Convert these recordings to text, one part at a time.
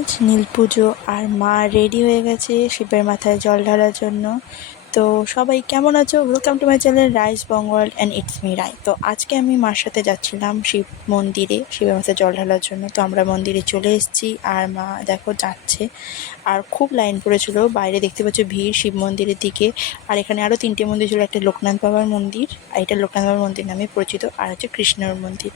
আজ নীল পুজো আর মা রেডি হয়ে গেছে শিবের মাথায় জল ঢালার জন্য। তো সবাই কেমন আছো? Welcome to my channel Rai's Bangal and it's me Rai. তো আজকে আমি মার সাথে যাচ্ছিলাম শিব মন্দিরে শিবের মাথায় জল ঢালার জন্য। তো আমরা মন্দিরে চলে এসেছি আর মা দেখো যাচ্ছে, আর খুব লাইন পড়েছিল। বাইরে দেখতে পাচ্ছ ভিড় শিব মন্দিরের দিকে। আর এখানে আরও 3টে মন্দির ছিল, একটা লোকনাথ বাবার মন্দির, আর এটা লোকনাথ বাবার মন্দির নামে পরিচিত, আর হচ্ছে কৃষ্ণর মন্দির।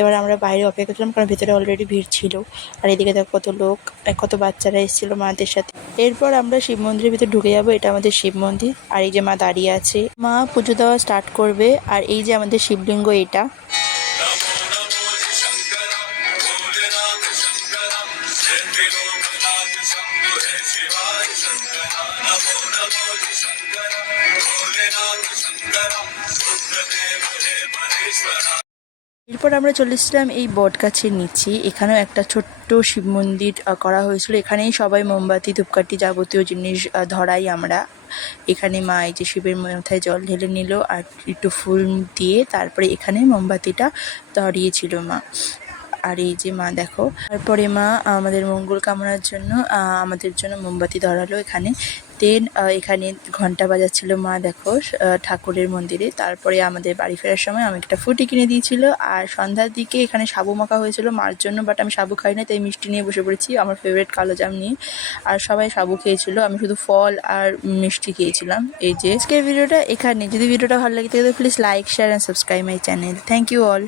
এবার আমরা বাইরে অপেক্ষা করছিলাম কারণ ভেতরে অলরেডি ভিড় ছিল। আর এদিকে দেখো কত লোক, কত বাচ্চারা এসেছিলো মাদের সাথে। এরপর আমরা শিব মন্দিরের ভিতরে ঢুকে যাবো। এটা আমাদের শিব মন্দির, আর এই যে মা দাঁড়িয়ে আছে, মা পুজো দেওয়া স্টার্ট করবে। আর এই যে আমাদের শিবলিঙ্গ এটা। এরপর আমরা চলে এসেছিলাম এই বট গাছের নিচে। এখানেও একটা ছোট্ট শিব মন্দির করা হয়েছিল। এখানেই সবাই মোমবাতি ধূপকাঠি যাবতীয় জিনিস ধরাই আমরা। এখানে মা এই যে শিবের মাথায় জল ঢেলে নিল আর একটু ফুল দিয়ে তারপরে এখানে মোমবাতিটা ধরিয়েছিল মা। আর এই যে মা দেখো, তারপরে মা আমাদের মঙ্গল কামনার জন্য আমাদের জন্য মোমবাতি ধরালো এখানে। দেন এখানে ঘন্টা বাজাচ্ছিল মা দেখো ঠাকুরের মন্দিরে। তারপরে আমাদের বাড়ি ফেরার সময় আমি একটা ফুটি কিনে দিয়েছিল। আর সন্ধ্যার দিকে এখানে সাবু মাখা হয়েছিল মার জন্য, বাট আমি সাবু খাই না, তাই মিষ্টি নিয়ে বসে পড়েছি আমার ফেভারিট কালো জাম নিয়ে। আর সবাই সাবু খেয়েছিল, আমি শুধু ফল আর মিষ্টি খেয়েছিলাম। এই যে আজকের ভিডিওটা এখানে। যদি ভিডিওটা ভালো লাগে তাহলে please like, share and subscribe my channel. Thank you all.